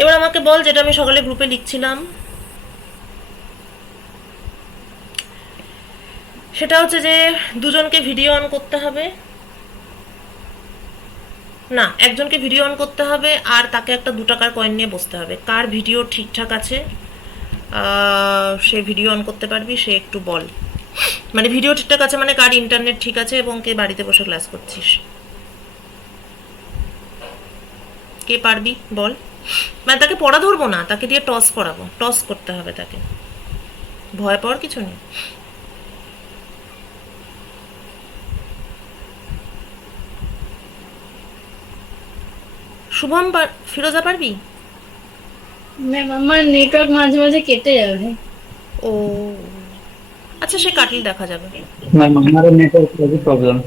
এবার আমাকে বল, যেটা আমি সকালে গ্রুপে লিখছিলাম, সেটা হচ্ছে যে দুজনকে ভিডিও অন করতে হবে, না একজনকে ভিডিও অন করতে হবে আর তাকে একটা 2 টাকার কয়েন নিয়ে বসতে হবে। কার ভিডিও ঠিকঠাক আছে সে ভিডিও অন করতে পারবি, সে একটু বল। মানে ভিডিও ঠিকঠাক আছে মানে কার ইন্টারনেট ঠিক আছে এবং কে বাড়িতে বসে ক্লাস করছিস, কে পারবি বল। মানে তাকে পড়া ধরবো না, তাকে দিয়ে টস করাবো, টস করতে হবে তাকে, ভয় পাওয়ার কিছু নেই। শুভম ফিরোজা পারবি? ম্যাম আমার নেটওয়ার্ক মাঝে মাঝে কেটে যাবে। ও আচ্ছা, সে কাটলে দেখা যাবে। ম্যাম আমারও নেটওয়ার্ক প্রবলেম।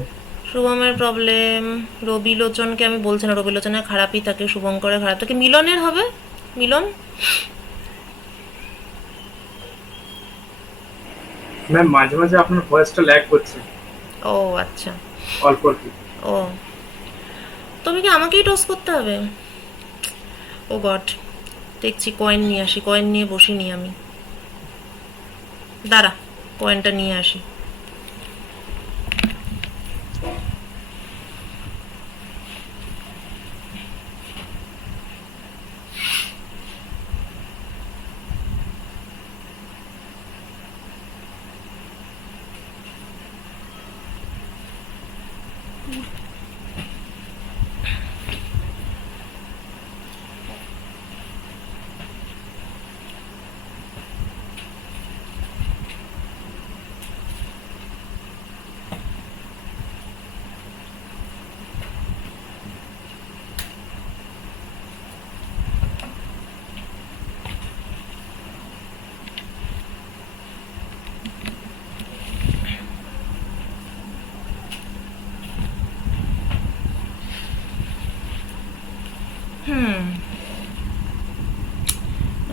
শুভমের প্রবলেম, রবি লোচনকে আমি বলছি না, রবি লোচনের খারাপই থাকে, শুভঙ্করের খারাপ থাকে, মিলনের হবে, মিলন। ম্যাম মাঝে মাঝে আপনার ভয়েসটা ল্যাগ করছে ও আচ্ছা, অল্প অল্প। ও তুমি কি আমাকেই টস করতে হবে? ও গড, দেখছি কয়েন নিয়ে আসি, কয়েন নিয়ে বসিনি আমি, দাঁড়া কয়েনটা নিয়ে আসি।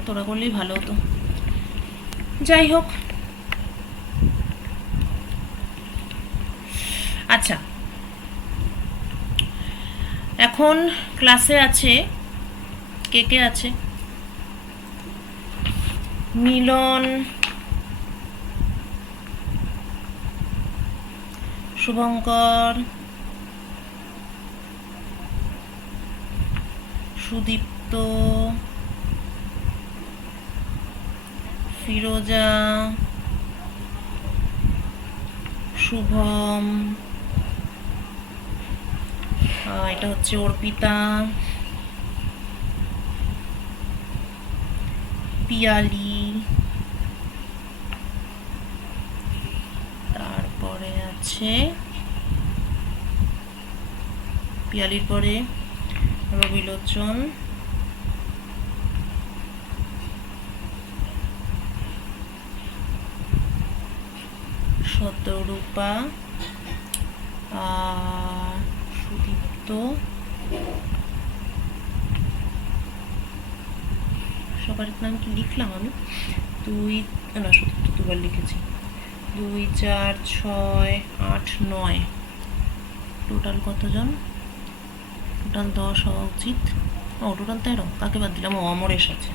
তোরা করলেই ভালো হতো। যাই হোক, আচ্ছা এখন ক্লাসে আছে কে কে আছে? মিলন, শুভঙ্কর, সুদীপ্ত, ফিরোজা, শুভম, এটা হচ্ছে অর্পিতা, পিয়ালি, তারপরে আছে পিয়ালির পরে রবিলোচন, শতরূপা, সুদীপ্ত, সবার নাম কি লিখলাম আমি? না সুদীপ্ত দুবার লিখেছি। 2 4 6 8 9, টোটাল কতজন? টোটাল 10 হওয়া উচিত। ও টোটাল 13, কাকে বাদ দিলাম? ও অমরেশ আছে,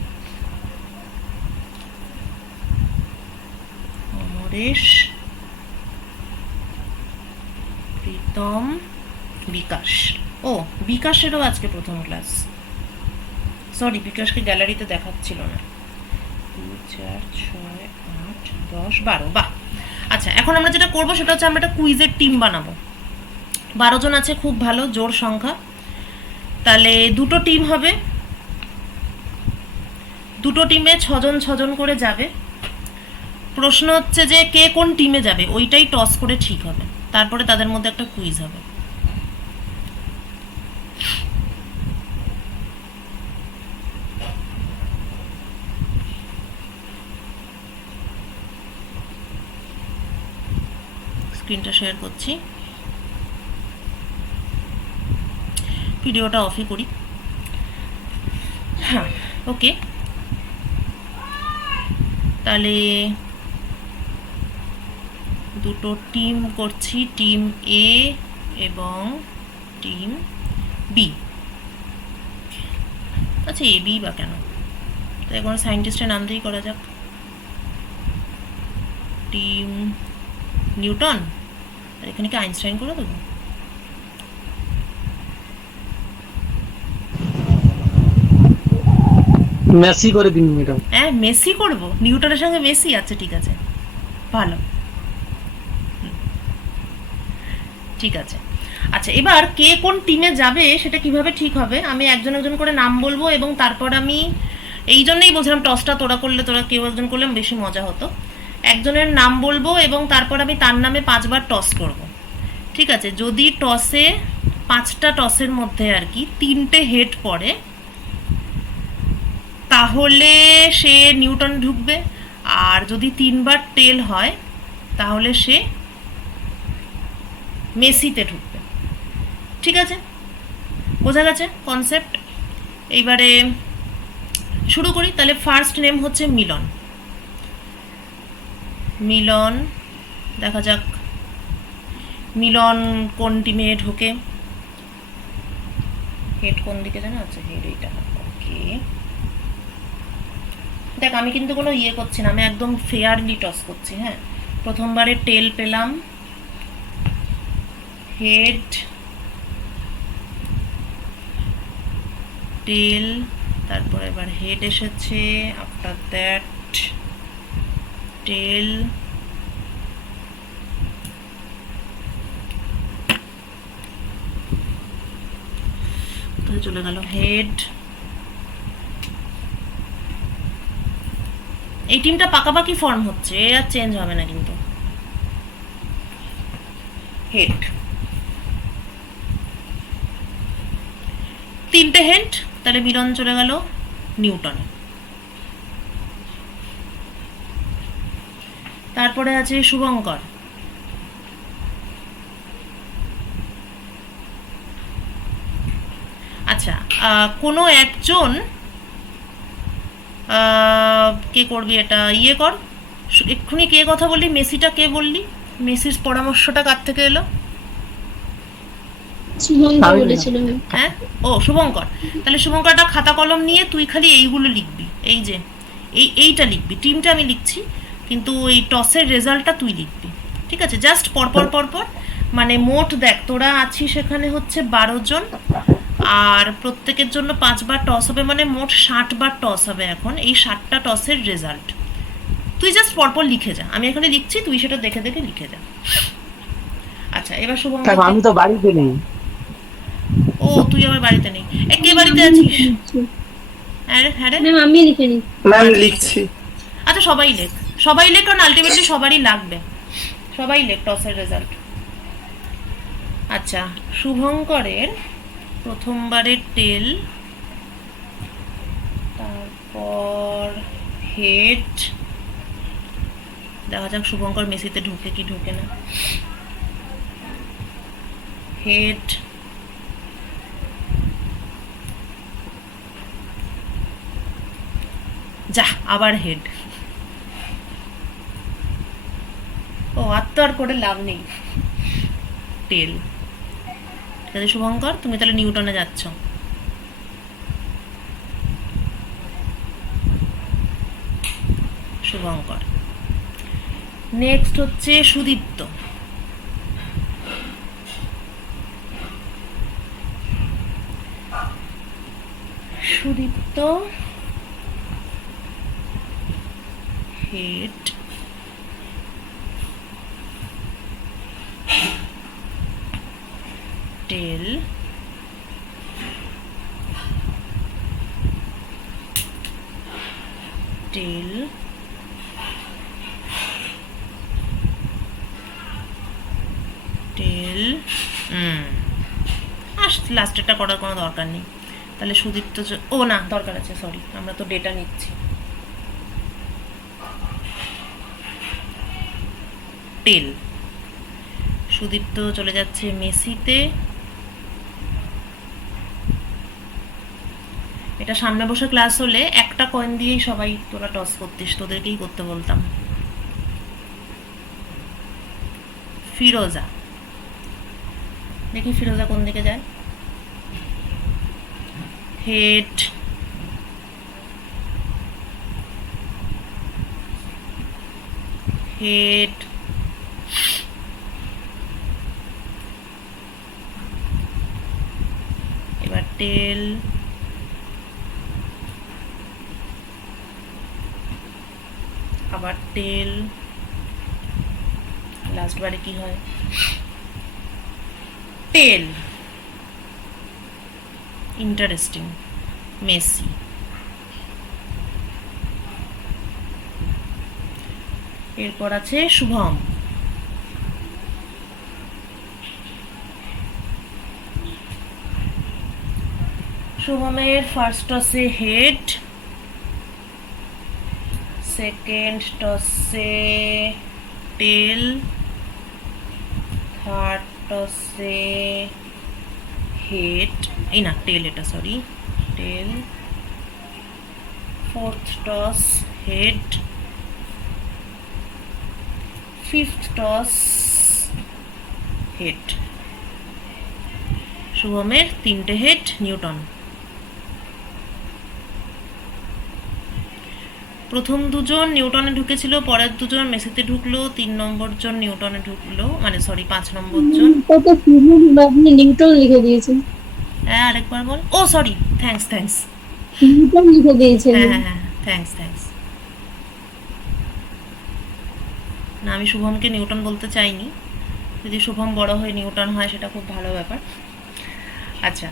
অমরেশ, প্রীতম, বিকাশ। ও বিকাশেরও আজকে প্রথম ক্লাস, সরি বিকাশকে গ্যালারিতে দেখাচ্ছিল না। 2 4 6 8 10 12, বাহ। আচ্ছা এখন আমরা যেটা করবো সেটা হচ্ছে আমরা একটা কুইজের টিম বানাবো। 12 জন আছে, খুব ভালো জোর সংখ্যা। তাহলে দুটো টিম হবে, দুটো টিমে 6 জন 6 জন করে যাবে। প্রশ্ন হচ্ছে যে কে কোন টিমে যাবে ওইটাই টস করে ঠিক হবে, তারপরে তাদের মধ্যে একটা কুইজ হবে। স্ক্রিনটা শেয়ার করছি, ভিডিওটা অফই করি। হ্যাঁ ওকে, তাহলে দুটো টিম করছি, টিম এ এবং টিম বি। আচ্ছা এ বি বা কেন, তাই কোনো সায়েন্টিস্টের নাম দিয়েই করা যাক। টিম নিউটন, আর এখানে কি আইনস্টাইন করে দেবো? মেসি করে দিন ম্যাডাম। হ্যাঁ মেসি করবো, নিউটনের সঙ্গে মেসি, আচ্ছা ঠিক আছে ভালো, ঠিক আছে। আচ্ছা এবার কে কোন টিমে যাবে সেটা কিভাবে ঠিক হবে? আমি একজন একজন করে নাম বলবো এবং তারপর আমি এই জন্যই বলছিলাম টসটা তোরা করলে, তোরা কেউ একজন করলে বেশি মজা হতো। একজনের নাম বলবো এবং তারপর আমি তার নামে 5বার টস করব, ঠিক আছে? যদি টসে 5টা টসের মধ্যে আর কি 3টে হেড পড়ে তাহলে সে নিউটন ঢুকবে, আর যদি 3বার টেল হয় তাহলে সে মেসিতে ঢুকবে, ঠিক আছে? বোঝা গেছে কনসেপ্ট? এইবারে শুরু করি তাহলে। ফার্স্ট নেম হচ্ছে মিলন। মিলন, দেখা যাক মিলন কোন টিমে ঢোকে। হেড কোন দিকে জানো? আচ্ছা হেড এইটা, ওকে। দেখ আমি কিন্তু কোনো ইয়ে করছি না, আমি একদম ফেয়ারলি টস করছি। হ্যাঁ, প্রথমবারে টেল পেলাম, হেড, টেল, তারপর এবার হেড এসেছে, আফটার দ্যাট টেল, চলে গেল হেড। এই টিমটা পাকাপাকি ফর্ম হচ্ছে, আর চেঞ্জ হবে না কিন্তু। হেড, 3টে হেড, তাহলে মিলন চলে গেল নিউটনে। তারপরে আছে শুভঙ্কর। আচ্ছা কোনো একজন কে করবি এটা, ইয়ে কর এক্ষুনি। কে কথা বললি? মেসিটা কে বললি? মেসির পরামর্শটা কার থেকে এলো? শুভঙ্কর বলেছিল। হ্যাঁ, ও শুভঙ্কর। তাহলে শুভঙ্করটা খাতা কলম নিয়ে তুই খালি এইগুলো লিখবি, এই যে এইটা লিখবি। টিমটা আমি লিখছি, কিন্তু এই টসের রেজাল্টটা তুই লিখবি, ঠিক আছে? জাস্ট পরপর পরপর, মানে মোট দেখ তোরা আছিস সেখানে হচ্ছে 12 জন, আর প্রত্যেকের জন্য 5বার টস হবে, মানে মোট 60বার টস হবে এখন। এই 60টা টসের রেজাল্ট তুই জাস্ট পরপর লিখে যা, আমি এখানে লিখছি, তুই সেটা দেখে দেখে লিখে যা। আচ্ছা এবার শুভঙ্কর। আমি তো বাড়িতে নেই। ও তুই আমার বাড়িতে নেই, এ কে বাড়িতে আছিস? হ্যাঁ হ্যাঁ রে, ম্যাম আমি লিখে নিই। ম্যাম লিখছি। আচ্ছা সবাই লেখ, সবাই লেখ, কারণ আলটিমেটলি সবারই লাগবে। সবাই লেখ টসের রেজাল্ট। আচ্ছা শুভঙ্করের প্রথমবারের টেল, তারপর হেড, দেখা যাক শুভঙ্কর মেসিতে ঢুকে কি ঢুকে না। হেড, যা আবার হেড। ও আর তো আর করে লাভ নেই, টেল। ঠিক আছে শুভঙ্কর, তুমি তাহলে নিউটনে যাচ্ছ। শুভঙ্কর। নেক্সট হচ্ছে সুদীপ্ত। সুদীপ্ত, হেড, টেল, টেল, টেল, লাস্টেরটা করার কোনো দরকার নেই। তাহলে সুদীপ্ত, ও না দরকার আছে, সরি, আমরা তো ডেটা নিচ্ছি। টেল, সুদীপ্ত চলে যাচ্ছে মেসিতে। এটা সামনে বসে ক্লাস হলে একটা কয়েন দিয়েই সবাই তোরা টস করতিস, তোদেরকেই করতে বলতাম। ফিরোজা, দেখি ফিরোজা কোন দিকে যায়। হেড, হেড, এবার টেল, আবার টেল, লাস্ট বারে কি হয়, টেল। Interesting, Messi. এরপর আছে শুভম। শুভমের ফার্স্ট টসে হেড, সেকেন্ড টসে টেল, থার্ড টসে হেড, এই না টেল, এটা sorry tail, fourth toss head, fifth toss head. শুভমের 3টে হেড, নিউটন। প্রথম দুজন নিউটনে ঢুকেছিল, পরের দুজন মেসিতে ঢুকলো, 3 নম্বর জন নিউটনে ঢুকলো, মানে সরি 5 নম্বর জন। কত আপনি নিউটন লিখে দিয়েছেন। হ্যাঁ আরেকবার বল। ও সরি, থ্যাঙ্কস। নিউটন লিখে দিয়েছেন। হ্যাঁ থ্যাঙ্কস। না, আমি শুভমকে নিউটন বলতে চাইনি। যদি শুভম বড় হয়ে নিউটন হয় সেটা খুব ভালো ব্যাপার। আচ্ছা,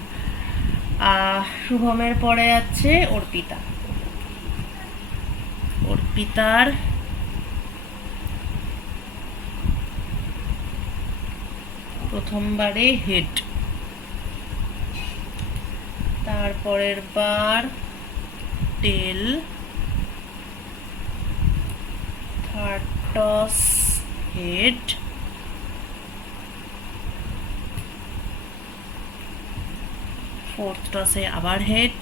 শুভমের পরে আছে অর্পিতা। অর্পিতার প্রথমবারে হেড, তারপরের বার টেল, থার্ড টস হেড, ফোর্থ টসে আবার হেড,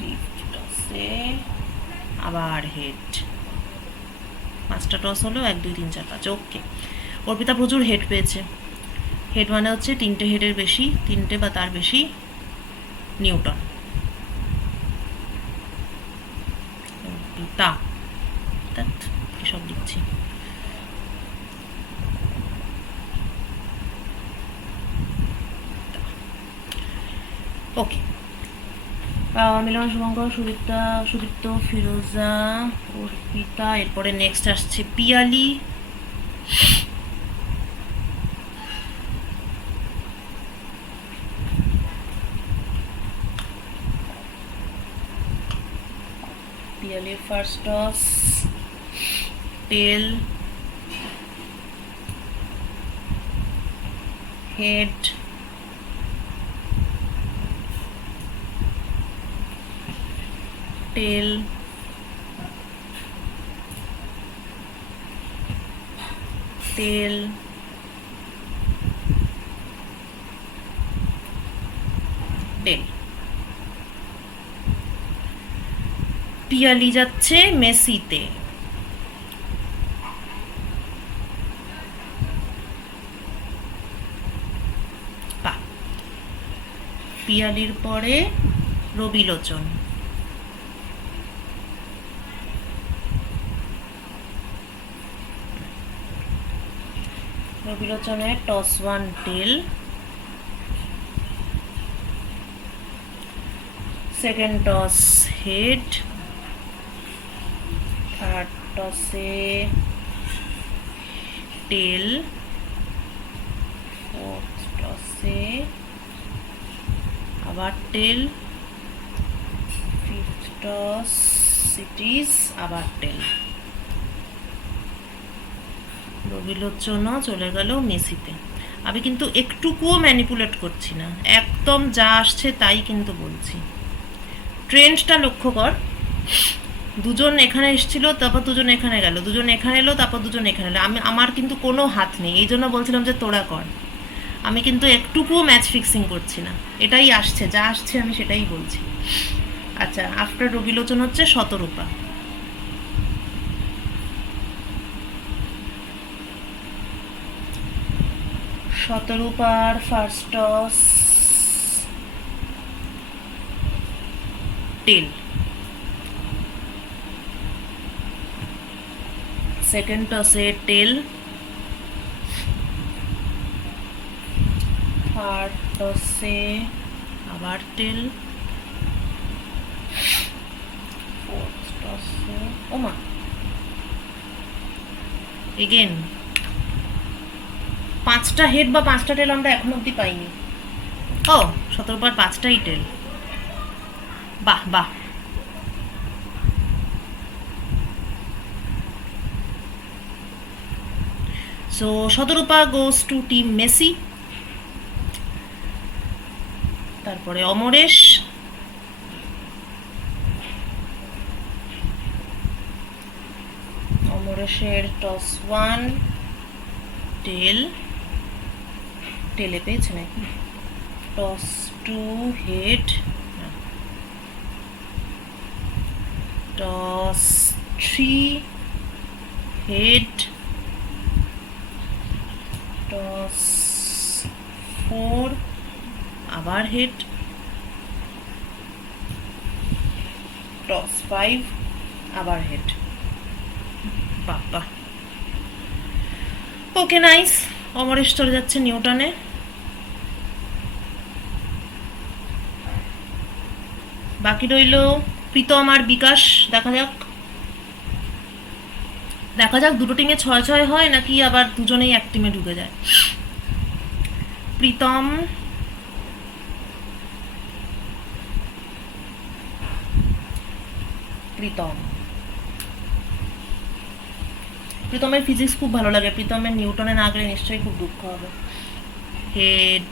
ফিফথ টসে আবার হেড। 5টা টস হলো, 1 2 3 4 5। ওকে, অর্পিতা প্রচুর হেড পেয়েছে। হেড মানে হচ্ছে 3টে হেডের বেশি, 3টে বা তার বেশি নিউটন। অর্পিতা, এসব লিখছি। ওকে, মিলন, শুভঙ্কর, সুদীপ্ত, ফিরোজা, অর্পিতা। এরপরে নেক্সট আসছে পিয়ালি। পিয়ালির ফার্স্ট টস টেল, হেড, টেল, টেল, টেল। পিয়ালি যাচ্ছে মেসিতে। পিয়ালির পরে রবিলোচন। রবিলোচনের টস 1 টেল, সেকেন্ড টস হেড, থার্ড টসে টেল, ফোর্থ টসে আবার টেল, ফিফথ টস সিটিজ আবার টেল। রবিলোচনও চলে গেল মেসিতে। আমি কিন্তু একটুকুও ম্যানিপুলেট করছি না, একদম যা আসছে তাই কিন্তু বলছি। ট্রেন্ডটা লক্ষ্য কর, দুজন এখানে এসেছিল, তারপর দুজন এখানে গেল, দুজন এখানে এলো, তারপর দুজন এখানে এলো। আমার কিন্তু কোনো হাত নেই, এই জন্য বলছিলাম যে তোরা কর। আমি কিন্তু একটুকুও ম্যাচ ফিক্সিং করছি না, এটাই আসছে, যা আসছে আমি সেটাই বলছি। আচ্ছা, আফটার রবিলোচন হচ্ছে শতরূপা। শতরূপার ফার্স্ট টস টেল, সেকেন্ড টসে টেল, থার্ড টসে আবার টেল, ফোর্থ টসে ওমা এগেন 5টা হেড বা 5টা টেল আমরা এখন অব্দি পাইনি। ও 17 বার 5টাই টেল, বাহ বাহ। So Shatarupa goes to team Messi. তারপরে অমরেশ, অমরেশের টস 1 টেল, টেলে পেয়েছে নাকি, toss 2 head, toss 3 head, toss 4 আবার হেড, টস 5 আবার হেড। বাবা, ওকে নাইস। অমরেশ চলে যাচ্ছে নিউটনে। বাকি রইল প্রীতম আর বিকাশ। দেখা যাক দুটো টিমে 6-6 হয় নাকি আবার দুজনেই এক টিমে ঢুকে যায়। প্রীতম, প্রীতমের ফিজিক্স খুব ভালো লাগে। প্রীতমের নিউটনে না গেলে নিশ্চয়ই খুব দুঃখ হবে। হেড,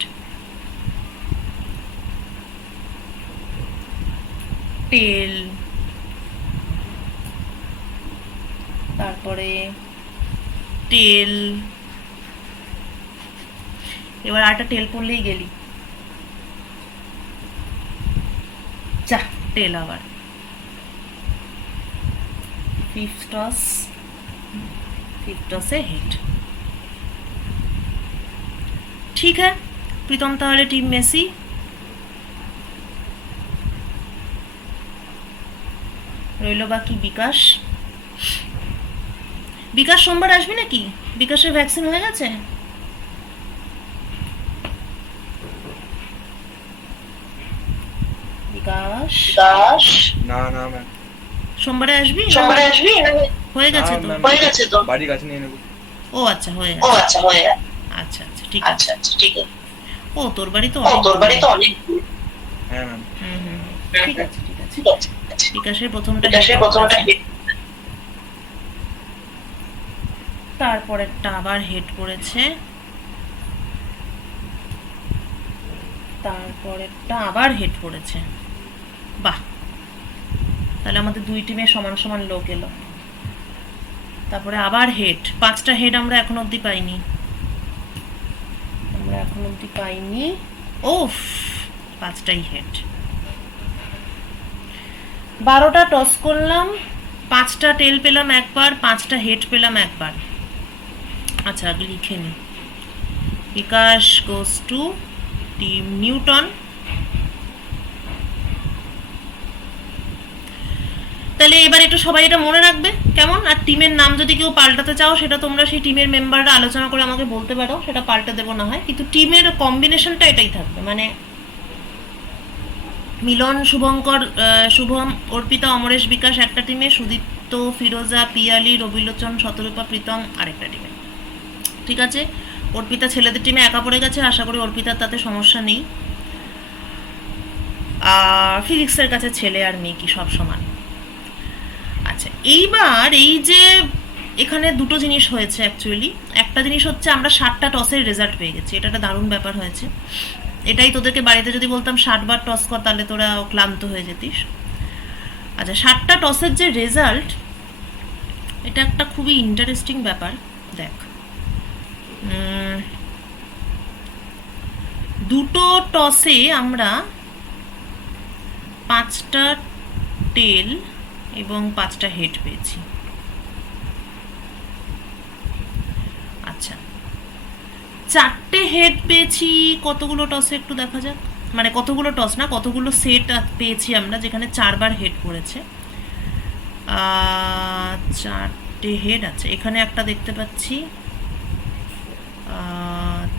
টেল, তারপরে টেল, এবার আরেকটা টেল পড়লেই গেলি। যা, টেল আবার। फिफ्थ टॉस से हिट। ठीक है, प्रीतम ताहले टीम मेसी। রইল বাকি বিকাশ। বিকাশ সোমবার আসবি নাকি? বিকাশের ভ্যাকসিন হয়ে গেছে? বিকাশ না না ম্যাম, সোমবারে আসবি? হয়ে গেছে তো বাড়ির কাছে নিয়ে নেব। ও আচ্ছা, হয়ে গেছে। আচ্ছা আচ্ছা, ঠিক আছে। ও তোর বাড়ি তো অনেক। হ্যাঁ ম্যাম। ঠিক আছে। বিকাশের প্রথমটা তারপরেরটা আবার হেড করেছে, তারপরেরটা আবার হেড করেছে। বাহ, তাহলে আমাদের দুই টিমে সমান সমান লোক এলো। তারপরে আবার হেড, 5টা হেড আমরা এখন অবধি পাইনি। ওফ, 5টাই হেড। 12টা টস করলাম, 5টা টেল পেলাম একবার, 5টা হেড পেলাম একবার। আচ্ছা, আগে লিখে নি। বিকাশ গোস টু টিম নিউটন। তাহলে এবার একটু সবাই এটা মনে রাখবে কেমন। আর টিমের নাম যদি কেউ পাল্টাতে চাও সেটা তোমরা সেই টিমের মেম্বাররা আলোচনা করে আমাকে বলতে পারো, সেটা পাল্টে দেবো না হয়, কিন্তু টিমের কম্বিনেশনটা এটাই থাকবে। মানে মিলন, শুভঙ্কর, শুভম, অর্পিতা, অমরেশ, বিকাশ একটা টিমে, সুদীপ্ত, ফিরোজা, পিয়ালি, রবিলোচন, শতরূপা, প্রীতম আরেকটা টিমে। ঠিক আছে, অর্পিতা ছেলেদের টিমে একা পড়ে গেছে, আশা করি অর্পিতার তাতে সমস্যা নেই। আর ফিজিক্সের কাছে ছেলে আর মেয়ে কি সব সমান। আচ্ছা, এইবার এই যে এখানে দুটো জিনিস হয়েছে অ্যাকচুয়ালি। একটা জিনিস হচ্ছে আমরা 7টা টসের রেজাল্ট পেয়ে গেছি, এটা একটা দারুণ ব্যাপার হয়েছে। এটাই তোদেরকে বাড়িতে যদি বলতাম 60 বার টস কর, তাহলে তোরা ক্লান্ত হয়ে যেতিস। আচ্ছা, 7টা টসের যে রেজাল্ট, এটা একটা খুবই ইন্টারেস্টিং ব্যাপার। দেখ, দুটো টসে আমরা 5টা টেল এবং 5টা হেড পেয়েছি। আচ্ছা, 4টে হেড পেয়েছি কতগুলো টসে একটু দেখা যাক। মানে কতগুলো টস না, কতগুলো সেট পেয়েছি আমরা যেখানে 4বার হেড পড়েছে। 4 চারটে হেড আছে, এখানে একটা দেখতে পাচ্ছি,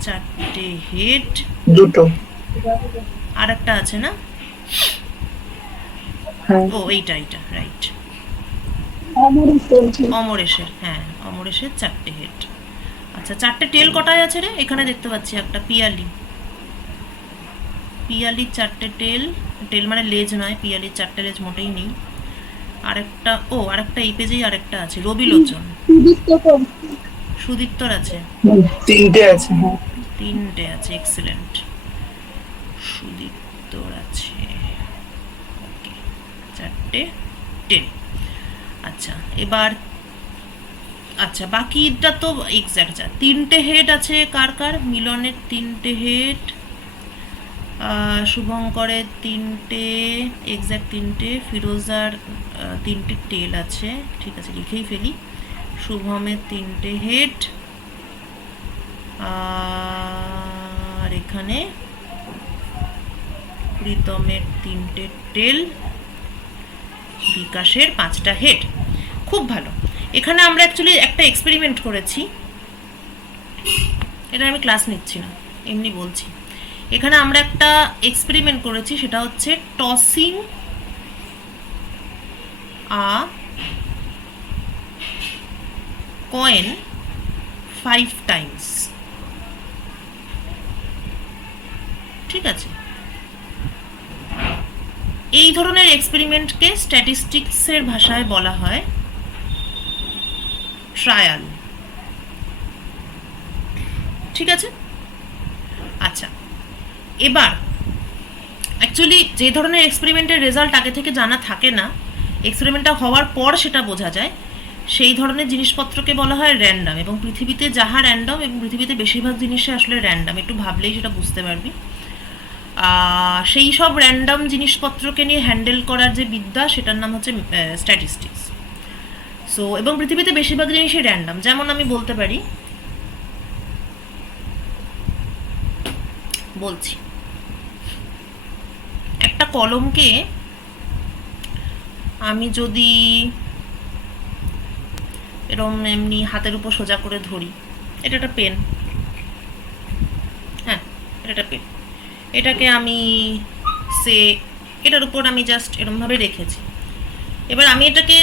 চারটে হেড, দুটো। আর একটা আছে না? হ্যাঁ। ও এইটা রাইট, অমরেশ বলছি। অমরেশের, হ্যাঁ অমরেশের চারটে হেড। আচ্ছা চারটে টেল কটায় আছে রে? এখানে দেখতে পাচ্ছি একটা পিয়ালি, পিয়ালির চারটে টেল, টেল মানে লেজ নয়, পিয়ালির চারটে লেজ মোটেই নেই। আরেকটা, ও আরেকটা এই পেজেই আরেকটা আছে, রবিলোচন, সুদীপ্তর আছে, তিনটে আছে। হ্যাঁ। তিনটে আছে, এক্সিলেন্ট, সুদীপ্তর আছে, ওকে, চারটে টেল। আচ্ছা এবার, আচ্ছা বাকিটা তো এক্স্যাক্ট, তিনটে হেড আছে কার কার? মিলনের তিনটে হেড, শুভঙ্করের তিনটে, এক্স্যাক্ট তিনটে, ফিরোজার তিনটে টেল আছে, ঠিক আছে লিখেই ফেলি, শুভমের তিনটে হেড, আর এখানে প্রীতমের তিনটে টেল, বিকাশের পাঁচটা হেড। খুব ভালো। এখানে আমরা অ্যাকচুয়ালি একটা এক্সপেরিমেন্ট করেছি, এটা আমি ক্লাস নিচ্ছি না, এমনি বলছি। এখানে আমরা একটা এক্সপেরিমেন্ট করেছি, সেটা হচ্ছে টসিং আ কয়েন 5 টাইমস। ঠিক আছে, এই ধরনের এক্সপেরিমেন্টকে স্ট্যাটিস্টিক্সের ভাষায় বলা হয় ট্রায়াল। ঠিক আছে, আচ্ছা এবার অ্যাকচুয়ালি যে ধরনের এক্সপেরিমেন্টের রেজাল্ট আগে থেকে জানা থাকে না, এক্সপেরিমেন্টটা হওয়ার পর সেটা বোঝা যায়, সেই ধরনের জিনিসপত্রকে বলা হয় র্যান্ডাম। এবং পৃথিবীতে যাহা র্যান্ডাম, এবং পৃথিবীতে বেশিরভাগ জিনিসে আসলে র্যান্ডাম, একটু ভাবলেই সেটা বুঝতে পারবি। সেই সব র্যান্ডাম জিনিসপত্রকে নিয়ে হ্যান্ডেল করার যে বিদ্যা, সেটার নাম হচ্ছে স্ট্যাটিস্টিক্স। সো এবং পৃথিবীতে বেশিরভাগ জিনিসই র্যান্ডাম। যেমন আমি বলতে পারি, বলছি, একটা কলমকে আমি যদি এরম এমনি হাতের উপর সোজা করে ধরি, এটা একটা পেন, হ্যাঁ এটা একটা পেন, এটাকে আমি এটার উপর আমি জাস্ট এরমভাবে রেখেছি। এবার আমি এটাকে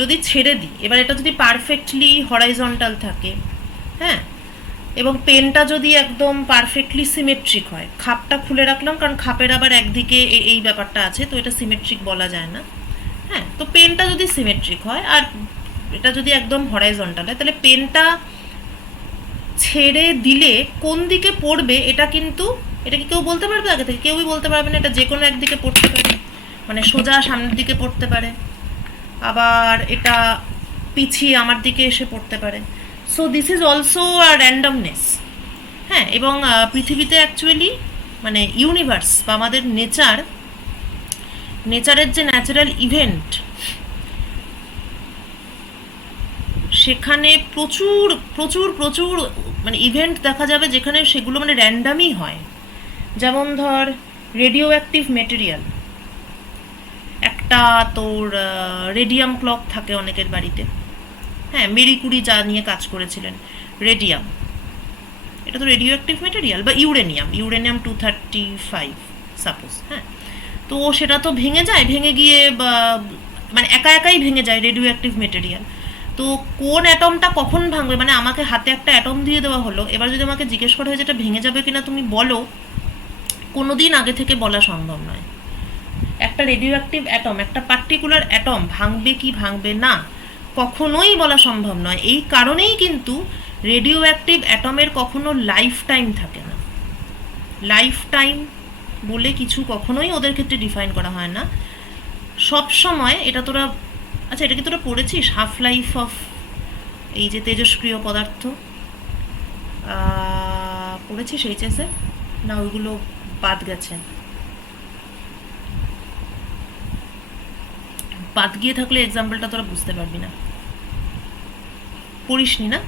যদি ছেড়ে দিই, এবার এটা যদি পারফেক্টলি হরাইজন্টাল থাকে, হ্যাঁ, এবং পেনটা যদি একদম পারফেক্টলি সিমেট্রিক হয়, খাপটা খুলে রাখলাম কারণ খাপের আবার একদিকে এই ব্যাপারটা আছে, তো এটা সিমেট্রিক বলা যায় না, হ্যাঁ, তো পেনটা যদি সিমেট্রিক হয় আর এটা যদি একদম হরাইজন্টাল হয়, তাহলে পেনটা ছেড়ে দিলে কোন দিকে পড়বে এটা কিন্তু, এটা কি কেউ বলতে পারবে আগে থেকে? কেউই বলতে পারবে না। এটা যে কোনো একদিকে পড়তে পারে, মানে সোজা সামনের দিকে পড়তে পারে, আবার এটা পিছিয়ে আমার দিকে এসে পড়তে পারে। So this is also a randomness, হ্যাঁ। এবং পৃথিবীতে অ্যাকচুয়ালি মানে ইউনিভার্স বা আমাদের নেচারের যে ন্যাচারাল ইভেন্ট, সেখানে প্রচুর প্রচুর প্রচুর মানে ইভেন্ট দেখা যাবে যেখানে সেগুলো মানে র্যান্ডামই হয়। যেমন ধর রেডিও অ্যাক্টিভ মেটেরিয়াল, একটা তোর রেডিয়াম ক্লক থাকে অনেকের বাড়িতে, হ্যাঁ, মেরি কুরি যা নিয়ে কাজ করেছিলেন, রেডিয়াম, এটা তো রেডিও অ্যাক্টিভ মেটেরিয়াল। বা ইউরেনিয়াম 235 সাপোজ, হ্যাঁ, তো সেটা তো ভেঙে যায়, ভেঙে গিয়ে মানে একাই ভেঙে যায় রেডিও অ্যাক্টিভ মেটেরিয়াল। তো কোন অ্যাটমটা কখন ভাঙবে, মানে আমাকে হাতে একটা অ্যাটম দিয়ে দেওয়া হলো, এবার যদি আমাকে জিজ্ঞেস করা হয় যেটা ভেঙে যাবে কিনা তুমি বলো, কোনোদিন আগে থেকে বলা সম্ভব নয়। একটা রেডিও অ্যাক্টিভ অ্যাটম, একটা পার্টিকুলার অ্যাটম ভাঙবে কি ভাঙবে না কখনোই বলা সম্ভব নয়। এই কারণেই কিন্তু রেডিও অ্যাক্টিভ অ্যাটমের কখনো লাইফ টাইম থাকে না। লাইফ টাইম বলে কিছু কখনোই ওদের ক্ষেত্রে ডিফাইন করা হয় না। সব সময় এটা তোরা, আচ্ছা এটা কি তোরা পড়েছিস হাফ লাইফ অফ এই যে তেজস্ক্রিয় পদার্থ, পড়েছিস এইচএসে? না ওইগুলো বাদ গেছে? বাদ গিয়ে থাকলে এক্সাম্পলটা তোরা বুঝতে পারবি না, পড়িসনি না?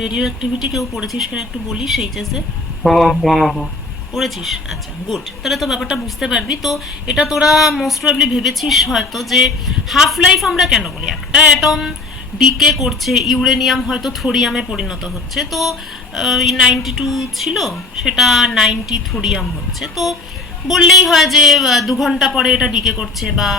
রেডিও অ্যাক্টিভিটি কেউ পড়েছিস কিনা একটু বলিস এইচএসে? হ্যাঁ হ্যাঁ হ্যাঁ। পড়েছিস? আচ্ছা, গুড। তাহলে তো ব্যাপারটা বুঝতে পারবি। তো এটা তোরা মোস্ট প্রবাবলি ভেবেছিস হয়তো যে হাফ লাইফ আমরা কেন বলি, একটা অ্যাটম ডিকে করছে, ইউরেনিয়াম হয়তো থোরিয়ামে পরিণত হচ্ছে, তো 92 ছিল, সেটা 90 থোরিয়াম হচ্ছে, তো বললেই হয় যে 2 ঘন্টা পরে এটা ডিকে করছে, বা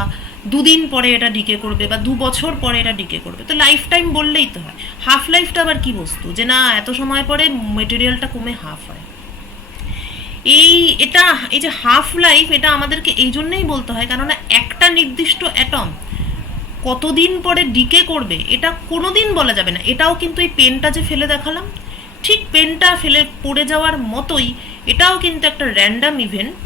2 দিন পরে এটা ডিকে করবে, বা 2 বছর পরে এটা ডিকে করবে, তো লাইফ টাইম বললেই তো হয়। হাফ লাইফটা আবার কি বস্তু যে না এত সময় পরে মেটেরিয়ালটা কমে হাফ হয়? এই যে হাফ লাইফ, এটা আমাদেরকে এই জন্যই বলতে হয় কেননা একটা নির্দিষ্ট অ্যাটম কতদিন পরে ডিকে করবে এটা কোনোদিন বলা যাবে না। এটাও কিন্তু এই পেনটা যে ফেলে দেখালাম, ঠিক পেনটা ফেলে পড়ে যাওয়ার মতোই এটাও কিন্তু একটা র্যান্ডাম ইভেন্ট।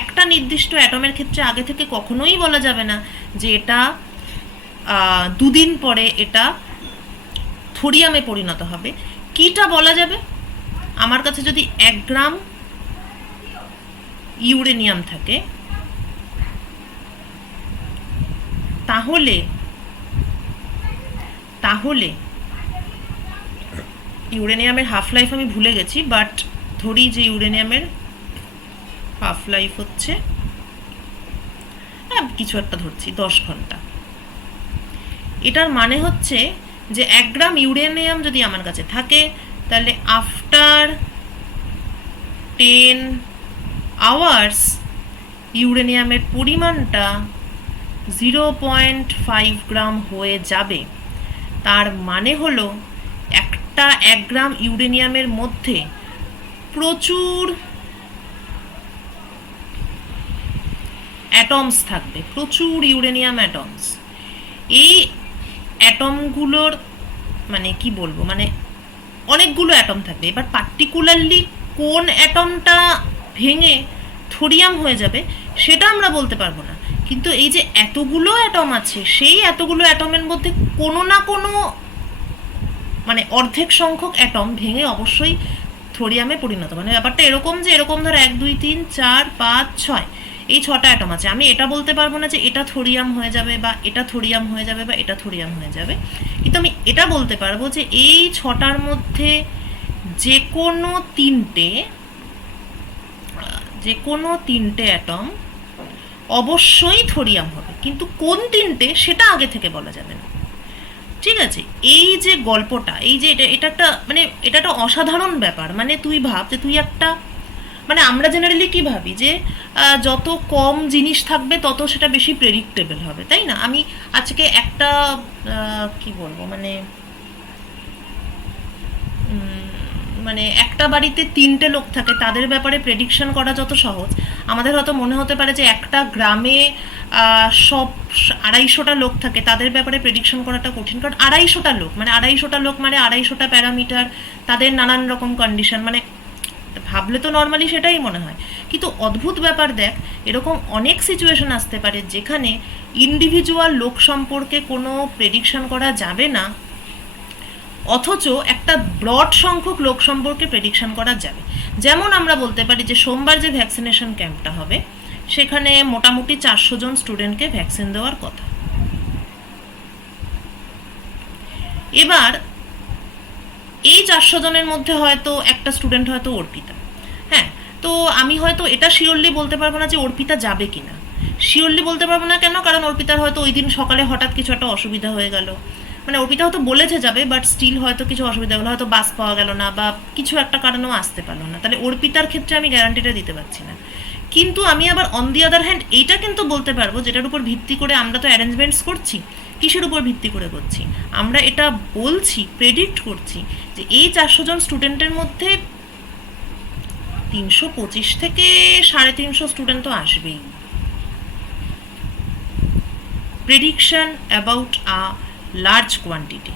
একটা নির্দিষ্ট অ্যাটমের ক্ষেত্রে আগে থেকে কখনোই বলা যাবে না যে এটা 2 দিন পরে এটা থোরিয়ামে পরিণত হবে। কিটা বলা যাবে? আমার কাছে যদি 1 গ্রাম ইউরেনিয়াম থাকে, তাহলে ইউরেনিয়ামের হাফ লাইফ আমি ভুলে গেছি, বাট ধরি যে ইউরেনিয়ামের হাফ লাইফ হচ্ছে, কিছু একটা ধরছি 10 ঘন্টা। এটার মানে হচ্ছে যে 1 গ্রাম ইউরেনিয়াম যদি আমার কাছে থাকে, তাহলে আফটার 10 আওয়ার্স ইউরেনিয়ামের পরিমাণটা 0.5 গ্রাম হয়ে যাবে। তার মানে হলো 1 গ্রাম ইউরেনিয়ামের মধ্যে প্রচুর অ্যাটমস থাকবে, প্রচুর ইউরেনিয়াম অ্যাটমস। এই অ্যাটমগুলোর মানে কি বলবো, মানে অনেকগুলো অ্যাটম থাকবে। এবার পার্টিকুলারলি কোন অ্যাটমটা ভেঙে থোরিয়াম হয়ে যাবে সেটা আমরা বলতে পারবো না, কিন্তু এই যে এতগুলো অ্যাটম আছে, সেই এতগুলো অ্যাটমের মধ্যে কোনো না কোনো মানে অর্ধেক সংখ্যক অ্যাটম ভেঙে অবশ্যই থোরিয়ামে পরিণত। মানে ব্যাপারটা এরকম যে এরকম ধর 1 2 3 4 5 6 এই 6টা অ্যাটম আছে। আমি এটা বলতে পারবো না যে এটা থোরিয়াম হয়ে যাবে, বা এটা থোরিয়াম হয়ে যাবে, বা এটা থোরিয়াম হয়ে যাবে, কিন্তু আমি এটা বলতে পারবো যে এই 6টার মধ্যে যে কোনো তিনটে অ্যাটম অবশ্যই থোরিয়াম হবে, কিন্তু কোন তিনটে সেটা আগে থেকে বলা যাবে না। ঠিক আছে? এই যে গল্পটা, এই যে এটা একটা অসাধারণ ব্যাপার। মানে তুই ভাব যে তুই একটা, মানে আমরা জেনারেলি কি ভাবি যে যত কম জিনিস থাকবে তত সেটা বেশি প্রেডিক্টেবল হবে, তাই না? আমি আজকে একটা কি বলবো, মানে একটা বাড়িতে 3টে লোক থাকে, তাদের ব্যাপারে প্রেডিকশন করা যত সহজ, আমাদের হয়তো মনে হতে পারে যে একটা গ্রামে সব 250টা লোক থাকে, তাদের ব্যাপারে প্রেডিকশন করাটা কঠিন, কারণ 250টা লোক মানে 250টা প্যারামিটার, তাদের নানান রকম কন্ডিশন, মানে ভাবলে তো নর্মালি সেটাই মনে হয়। কিন্তু অদ্ভুত ব্যাপার দেখ, এরকম অনেক সিচুয়েশন আসতে পারে যেখানে ইন্ডিভিজুয়াল লোক সম্পর্কে কোনো প্রেডিকশন করা যাবে না, অথচ একটা ব্রড সংখ্যক লোক সম্পর্কে প্রেডিকশন করা যাবে। যেমন আমরা বলতে পারি যে সোমবার যে ভ্যাকসিনেশন ক্যাম্পটা হবে, সেখানে মোটামুটি 400 জন স্টুডেন্টকে ভ্যাকসিন দেওয়ার কথা। এবার এই 400 জনের মধ্যে হয়তো একটা স্টুডেন্ট হয়তো অর্পিতা। হ্যাঁ, তো আমি হয়তো এটা শিওরলি বলতে পারবো না যে অর্পিতা যাবে কিনা। শিওরলি বলতে পারবো না কেন? কারণ অর্পিতার হয়তো ওই দিন সকালে হঠাৎ কিছু একটা অসুবিধা হয়ে গেল, মানে অর্পিতা হয়তো বলেছে যাবে, বাট স্টিল হয়তো কিছু অসুবিধা হলো, হয়তো বাস পাওয়া গেল না, বা কিছু একটা কারণেও আসতে পারলো না, তাহলে অর্পিতার ক্ষেত্রে আমি গ্যারান্টিটা দিতে পারছি না। কিন্তু আমি আবার অন দি আদার হ্যান্ড এইটা কিন্তু বলতে পারবো, যেটার উপর ভিত্তি করে আমরা তো অ্যারেঞ্জমেন্টস করছি, কিসের উপর ভিত্তি করে করছি? আমরা এটা বলছি, প্রেডিক্ট করছি যে এই 400 জন স্টুডেন্টের মধ্যে 325 থেকে 350 স্টুডেন্ট তো আসবেই। Prediction about a large quantity.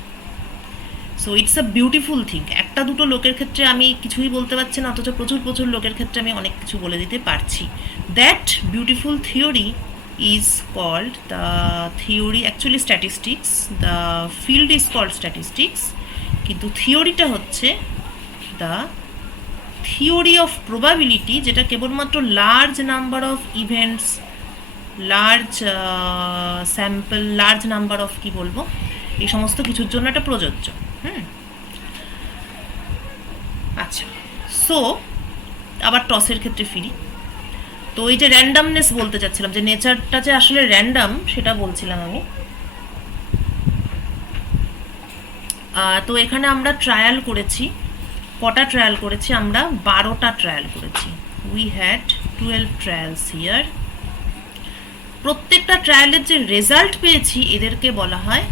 So it's a beautiful thing. একটা দুটো লোকের ক্ষেত্রে আমি কিছুই বলতে পারছি না, অথচ প্রচুর প্রচুর লোকের ক্ষেত্রে আমি অনেক কিছু বলে দিতে পারছি। That beautiful theory is called the theory, actually statistics, the field is called statistics, কিন্তু থিওরিটা হচ্ছে the theory of probability, যেটা কেবলমাত্র large number of events, large sample, large number of কি বলবো, এই সমস্ত কিছুর জন্য এটা প্রযোজ্য। আচ্ছা, সো আবার টসের ক্ষেত্রে ফিরি। তো এই যে র্যান্ডামনেস বলতে চাচ্ছিলাম, যে নেচারটা যে আসলে র্যান্ডাম, সেটা বলছিলাম আমি। তো এখানে আমরা ট্রায়াল করেছি, কটা ট্রায়াল করেছি আমরা? 12টা ট্রায়াল করেছি। We had 12 trials here. প্রত্যেকটা ট্রায়ালের যে রেজাল্ট পেয়েছি এদেরকে বলা হয়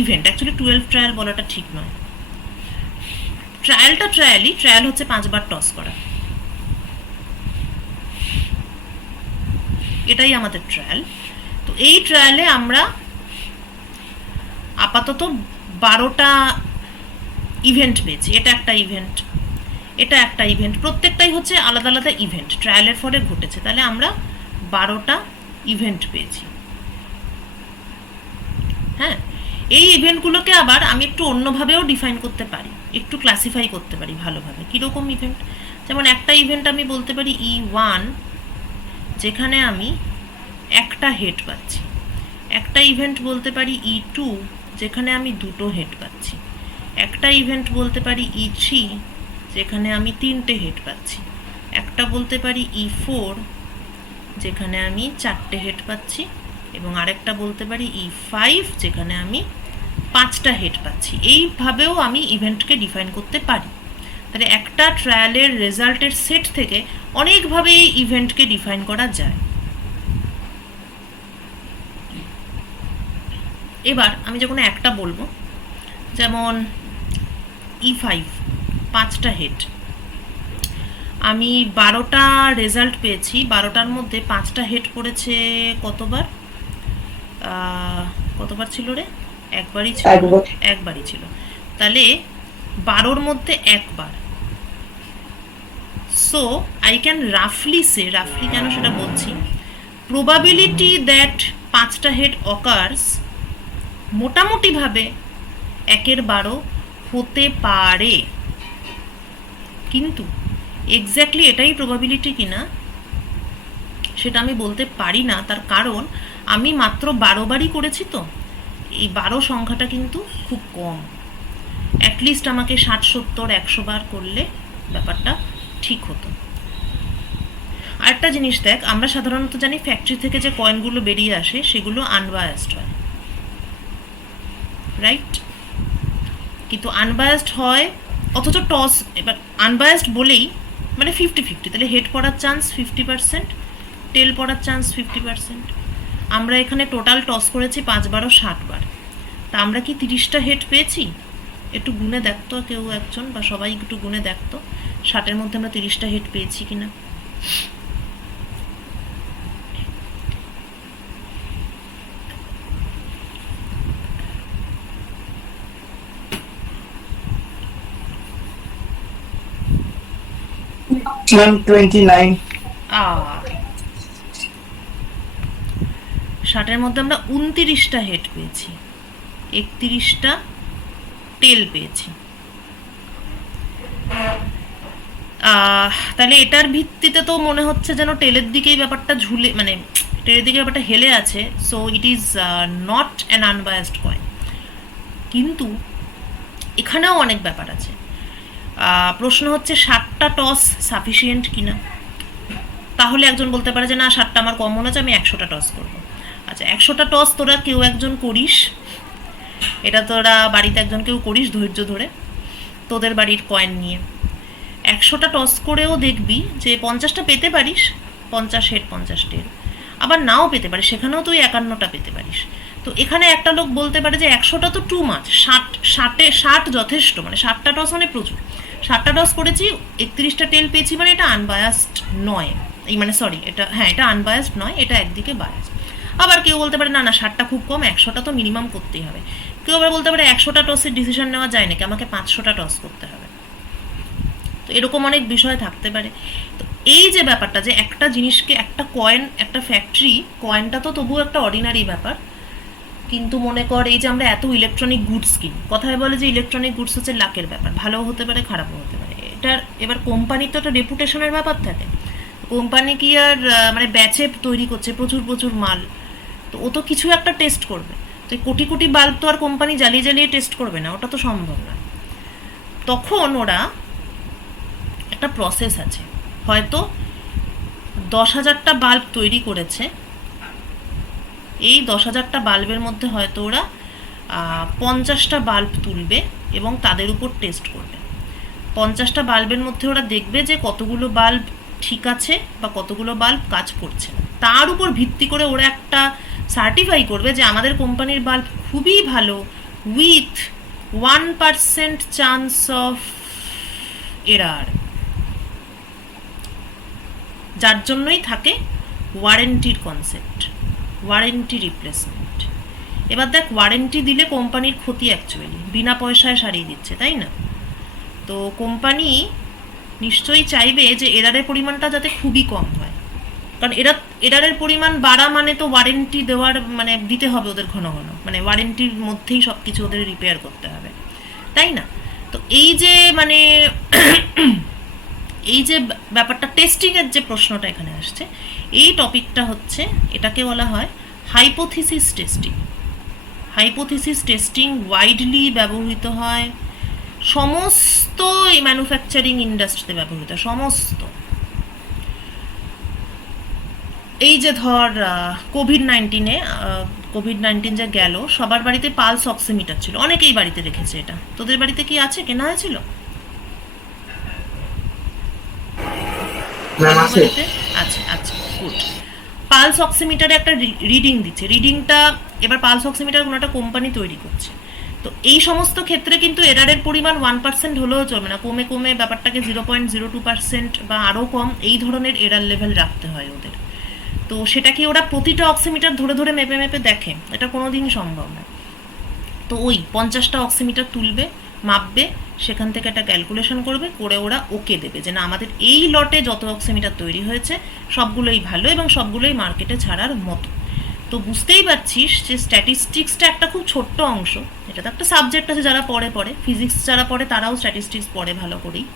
ইভেন্ট। অ্যাকচুয়ালি 12 ট্রায়াল বলাটা ঠিক নয়, ট্রায়াল হচ্ছে 5 বার টস করা, এটাই আমাদের ট্রায়াল। তো এই ট্রায়ালে আমরা আপাতত 12টা ইভেন্ট পেয়েছি। এটা একটা ইভেন্ট, এটা একটা ইভেন্ট, প্রত্যেকটাই হচ্ছে আলাদা আলাদা ইভেন্ট ট্রায়ালের ফলে ঘটেছে। তাহলে আমরা 12টা ইভেন্ট পেয়েছি। হ্যাঁ, এই ইভেন্টগুলোকে আবার আমি একটু অন্যভাবেও ডিফাইন করতে পারি, একটু ক্লাসিফাই করতে পারি ভালোভাবে। কীরকম ইভেন্ট? যেমন একটা ইভেন্ট আমি বলতে পারি E1, যেখানে আমি একটা হেড পাচ্ছি। একটা ইভেন্ট বলতে পারি E2, যেখানে আমি 2টো হেড পাচ্ছি। একটা ইভেন্ট বলতে পারি E3, যেখানে আমি 3টে হেড পাচ্ছি। একটা বলতে পারি E4, যেখানে আমি 4টে হেড পাচ্ছি। এবং আরেকটা বলতে পারি E5, যেখানে আমি 5টা হেড পাচ্ছি। এইভাবেও আমি ইভেন্টকে ডিফাইন করতে পারি। তাহলে একটা ট্রায়ালের রেজাল্টের সেট থেকে অনেকভাবে এই ইভেন্টকে ডিফাইন করা যায়। এবার আমি যখন একটা বলবো, যেমন E5 5টা হেড, আমি 12টা রেজাল্ট পেয়েছি। 12টার মধ্যে 5টা হেড পড়েছে কতবার? কতবার ছিল রে? একবারই ছিল। একবারই ছিল। তাহলে 12র মধ্যে একবার। সো আই ক্যান রাফলি কেন সেটা বলছি, প্রবাবিলিটি দ্যাট 5টা হেড অকার্স মোটামুটিভাবে 1/12 হতে পারে, কিন্তু এক্স্যাক্টলি এটাই প্রবাবিলিটি কিনা সেটা আমি বলতে পারি না। তার কারণ আমি মাত্র 12 বারই করেছি। তো এই 12 সংখ্যাটা কিন্তু খুব কম। অ্যাটলিস্ট আমাকে 60, 70, 100 বার করলে ব্যাপারটা ঠিক হতো। আরেকটা জিনিস দেখ, আমরা সাধারণত জানি ফ্যাক্টরি থেকে যে কয়েনগুলো বেরিয়ে আসে সেগুলো আনবায়াসড হয়, রাইট? কিন্তু আনবায়াসড হয়, অথচ টস, এবার আনবায়াসড বলেই মানে 50-50, তাহলে হেড পড়ার চান্স 50%, টেল পড়ার চান্স 50%। আমরা এখানে টোটাল টস করেছি 5 বার ও 60 বার। তা আমরা কি 30টা হেড পেয়েছি? একটু গুনে দেখতো কেউ একজন, বা সবাই একটু গুনে দেখতো 60-এর মধ্যে আমরা 30টা হেড পেয়েছি কিনা। ম্যাম 29। 60-এর মধ্যে আমরা 29টা হেড পেয়েছি, 31টা টেল পেয়েছি। তাহলে এটার ভিত্তিতে তো মনে হচ্ছে যেন টেলের দিকেই ব্যাপারটা ঝুলে, মানে টেলের দিকে ব্যাপারটা হেলে আছে। So it is not an unbiased coin. কিন্তু এখানেও অনেক ব্যাপার আছে। প্রশ্ন হচ্ছে 60টা টস সাফিসিয়েন্ট কিনা। তাহলে একজন বলতে পারে যে না, 60টা আমার কম মনে হচ্ছে, আমি 100টা টস করবো। আচ্ছা, 100টা টস তোরা কেউ একজন করিস, এটা তোরা বাড়িতে একজন কেউ করিস ধৈর্য ধরে তোদের বাড়ির কয়েন নিয়ে। 100টা টস করেও দেখবি যে 50টা পেতে পারিস, 50 হেড 50 টেল, আবার নাও পেতে পারিস, সেখানেও তুই 51টা পেতে পারিস। তো এখানে একটা লোক বলতে পারে যে 100টা তো টু মাচ, 60 যথেষ্ট, মানে 60টা টস মানে প্রচুর। 60টা টস করেছি, 31টা টেল পেয়েছি, মানে এটা আনবায়াসড নয়। এই মানে সরি, এটা হ্যাঁ, এটা আনবায়াসড নয়, এটা একদিকে বায়াসড। আবার কেউ বলতে পারে না না, 60টা খুব কম, 100টা তো মিনিমাম করতেই হবে। কেউ আবার বলতে পারে 100টা টসের ডিসিশন নেওয়া যায় নাকি, আমাকে 500টা টস করতে হবে। তো এরকম অনেক বিষয় থাকতে পারে। তো এই যে ব্যাপারটা, যে একটা জিনিসকে, একটা কয়েন, একটা ফ্যাক্টরি, কয়েনটা তো তবুও একটা অর্ডিনারি ব্যাপার, কিন্তু মনে কর এই যে আমরা এত ইলেকট্রনিক গুডস কিনি, কথায় বলে যে ইলেকট্রনিক গুডস হচ্ছে লাকের ব্যাপার, ভালোও হতে পারে খারাপও হতে পারে। এটার এবার কোম্পানির তো একটা রেপুটেশনের ব্যাপার থাকে। কোম্পানি কি আর মানে ব্যাচে তৈরি করছে প্রচুর প্রচুর মাল, তো ও তো কিছু একটা টেস্ট করবে। তো কোটি কোটি বাল্ব তো আর কোম্পানি জ্বালিয়ে জ্বালিয়ে টেস্ট করবে না, ওটা তো সম্ভব না। তখন ওরা একটা প্রসেস আছে। হয়তো 10,000টা বাল্ব তৈরি করেছে, এই 10,000টা বাল্বের মধ্যে হয়তো ওরা 50টা বাল্ব তুলবে এবং তাদের উপর টেস্ট করবে। 50টা বাল্বের মধ্যে ওরা দেখবে যে কতগুলো বাল্ব ঠিক আছে বা কতগুলো বাল্ব কাজ করছে না। তার উপর ভিত্তি করে ওরা একটা সার্টিফাই করবে যে আমাদের কোম্পানির বাল্ব খুবই ভালো, উইথ 1% চান্স অফ এরার, যার জন্যই থাকে ওয়ারেন্টির কনসেপ্ট, ওয়ারেন্টি রিপ্লেসমেন্ট। এবার দেখ, ওয়ারেন্টি দিলে কোম্পানির ক্ষতি অ্যাকচুয়ালি, বিনা পয়সায় সারিয়ে দিচ্ছে, তাই না? তো কোম্পানি নিশ্চয়ই চাইবে যে এরারের পরিমাণটা যাতে খুবই কম হয়, কারণ এরারের পরিমাণ বাড়া মানে তো ওয়ারেন্টি দেওয়ার মানে দিতে হবে ওদের ঘন ঘন, মানে ওয়ারেন্টির মধ্যেই সব কিছু ওদের রিপেয়ার করতে হবে, তাই না? তো এই যে মানে এই যে ব্যাপারটা, টেস্টিংয়ের যে প্রশ্নটা এখানে আসছে, এই টপিকটা হচ্ছে, এটাকে বলা হয় hypothesis testing. Hypothesis testing widely ব্যবহৃত হয়, সমস্ত ম্যানুফ্যাকচারিং ইন্ডাস্ট্রিতে ব্যবহৃত হয়, সমস্ত। এই যে ধর কোভিড-19 যে গেল, সবার বাড়িতে পালস অক্সিমিটার ছিল, অনেকেই বাড়িতে রেখেছে। এটা তোদের বাড়িতে কি আছে, কেনা হয়েছিল? ম্যাম আছে। আচ্ছা আচ্ছা, গুড। পালস অক্সিমিটারে একটা রিডিং দিচ্ছে, রিডিংটা এবার পালস অক্সিমিটার কোনো একটা কোম্পানি তৈরি করছে। তো এই সমস্ত ক্ষেত্রে কিন্তু এরারের পরিমাণ 1% হলেও চলবে না, কমে কমে ব্যাপারটাকে 0.02% বা আরও কম, এই ধরনের এরার লেভেল রাখতে হয় ওদের। তো সেটা কি ওরা প্রতিটা অক্সিমিটার ধরে ধরে মেপে মেপে দেখে? এটা কোনোদিনই সম্ভব না। তো ওই 50টা অক্সিমিটার তুলবে, মাপবে, সেখান থেকে একটা ক্যালকুলেশন করবে, করে ওরা ওকে দেবে যে না, আমাদের এই লটে যত অক্সিমিটার তৈরি হয়েছে সবগুলোই ভালো এবং সবগুলোই মার্কেটে ছাড়ার মতো। তো বুঝতেই পারছিস যে স্ট্যাটিস্টিক্সটা একটা খুব ছোট্ট অংশ, এটা তো একটা সাবজেক্ট আছে, যারা পড়ে ফিজিক্স যারা পড়ে তারাও স্ট্যাটিস্টিক্স পড়ে ভালো করেই।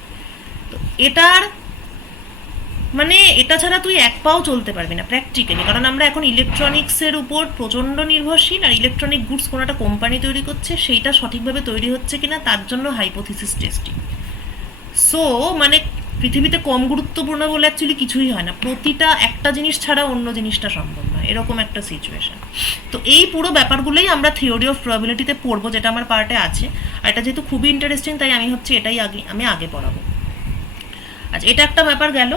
তো এটার মানে এটা ছাড়া তুই এক পাও চলতে পারবি না প্র্যাকটিক্যালি, কারণ আমরা এখন ইলেকট্রনিক্সের উপর প্রচণ্ড নির্ভরশীল, আর ইলেকট্রনিক গুডস কোনো একটা কোম্পানি তৈরি করছে, সেইটা সঠিকভাবে তৈরি হচ্ছে কিনা তার জন্য হাইপোথিসিস টেস্টিং। সো মানে পৃথিবীতে কম গুরুত্বপূর্ণ বলে অ্যাকচুয়ালি কিছুই হয় না, প্রতিটা একটা জিনিস ছাড়া অন্য জিনিসটা সম্ভব নয়, এরকম একটা সিচুয়েশন। তো এই পুরো ব্যাপারগুলোই আমরা থিওরি অফ প্রবাবিলিটিতে পড়বো, যেটা আমার পার্টে আছে। আর এটা যেহেতু খুবই ইন্টারেস্টিং, তাই আমি ভাবছি এটাই আমি আগে পড়াবো। আচ্ছা, এটা একটা ব্যাপার গেল।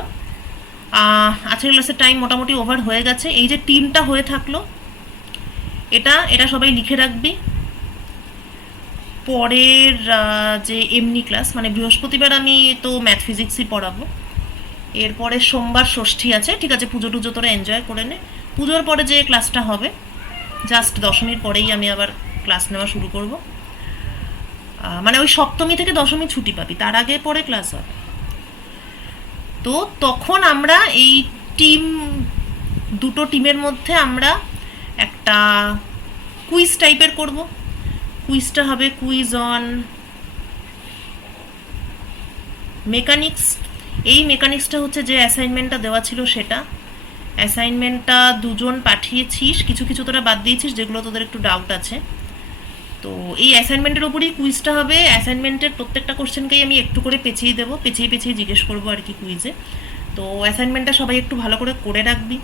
আজকের ক্লাসের টাইম মোটামুটি ওভার হয়ে গেছে। এই যে টিমটা হয়ে থাকলো, এটা সবাই লিখে রাখবি। পরের যে এমনি ক্লাস, মানে বৃহস্পতিবার আমি তো ম্যাথ ফিজিক্সই পড়াবো, এরপরে সোমবার ষষ্ঠী আছে, ঠিক আছে, পুজো টুজো তোরা এনজয় করে নে। পুজোর পরে যে ক্লাসটা হবে, জাস্ট দশমীর পরেই আমি আবার ক্লাস নেওয়া শুরু করব, মানে ওই সপ্তমী থেকে দশমী ছুটি পাবি, তার আগে পরে ক্লাস হবে। তো তখন আমরা এই দুটো টিমের মধ্যে আমরা একটা কুইজ টাইপের করব। কুইজটা হবে কুইজ অন মেকানিক্স। এই মেকানিক্সটা হচ্ছে যে অ্যাসাইনমেন্টটা দেওয়া ছিল সেটা। অ্যাসাইনমেন্টটা দুজন পাঠিয়েছিস, কিছু কিছু তোরা বাদ দিয়েছিস যেগুলো তোদের একটু ডাউট আছে। তো এই অ্যাসাইনমেন্টের ওপরেই কুইজটা হবে। অ্যাসাইনমেন্টের প্রত্যেকটা কোশ্চেনকেই আমি একটু করে পেঁচিয়ে দেবো, পেঁচিয়ে জিজ্ঞেস করবো আর কি কুইজে। তো অ্যাসাইনমেন্টটা সবাই একটু ভালো করে রাখবি।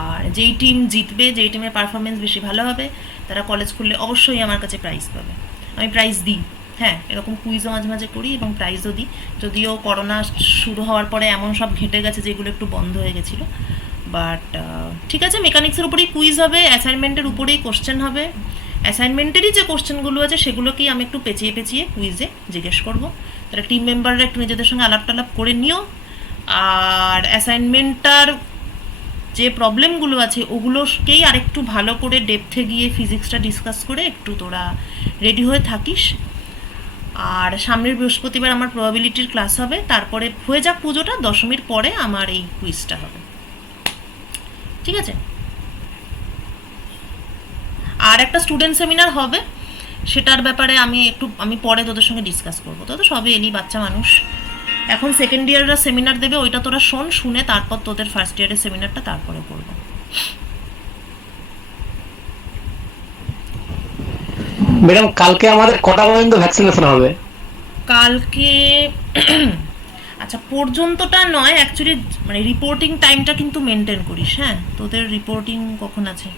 আর যেই টিম জিতবে, যেই টিমের পারফরমেন্স বেশি ভালো হবে, তারা কলেজ খুললে অবশ্যই আমার কাছে প্রাইজ পাবে। আমি প্রাইজ দিই, হ্যাঁ, এরকম কুইজও মাঝে মাঝে করি এবং প্রাইজও দিই। যদিও করোনা শুরু হওয়ার পরে এমন সব ঘেঁটে গেছে যেগুলো একটু বন্ধ হয়ে গেছিলো, বাট ঠিক আছে, মেকানিক্সের উপরেই কুইজ হবে, অ্যাসাইনমেন্টের উপরেই কোশ্চেন হবে। অ্যাসাইনমেন্টেরই যে কোশ্চেনগুলো আছে সেগুলোকেই আমি একটু পেঁচিয়ে কুইজে জিজ্ঞেস করবো। তাহলে টিম মেম্বাররা একটু নিজেদের সঙ্গে আলাপ টালাপ করে নিও। আর অ্যাসাইনমেন্টটার যে প্রবলেমগুলো আছে ওগুলোকেই আরেকটু ভালো করে ডেপথে গিয়ে ফিজিক্সটা ডিসকাস করে একটু তোরা রেডি হয়ে থাকিস। আর সামনের বৃহস্পতিবার আমার প্রবাবিলিটির ক্লাস হবে, তারপরে হয়ে যাক পুজোটা, দশমীর পরে আমার এই কুইজটা হবে, ঠিক আছে? আর একটা স্টুডেন্ট সেমিনার হবে, সেটার ব্যাপারে আমি পরে তোদের সঙ্গে ডিসকাস করবো। তো সবে এলি, বাচ্চা মানুষ, এখন সেকেন্ড ইয়াররা সেমিনার দেবে, ওইটা তোরা শুনে তারপর তোদের ফার্স্ট ইয়ারের সেমিনারটা তারপরে করবো। ম্যাডাম কালকে আমাদের কটা পর্যন্ত ভ্যাকসিনেশন হবে? কালকে আচ্ছা পর্যন্তটা নয় অ্যাকচুয়ালি, মানে রিপোর্টিং টাইমটা কিন্তু মেনটেন করিস। হ্যাঁ, তোদের রিপোর্টিং কখন আছে?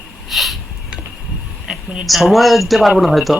1 মিনিট দাঁড়া। সময় দিতে পারবো না হয়তো।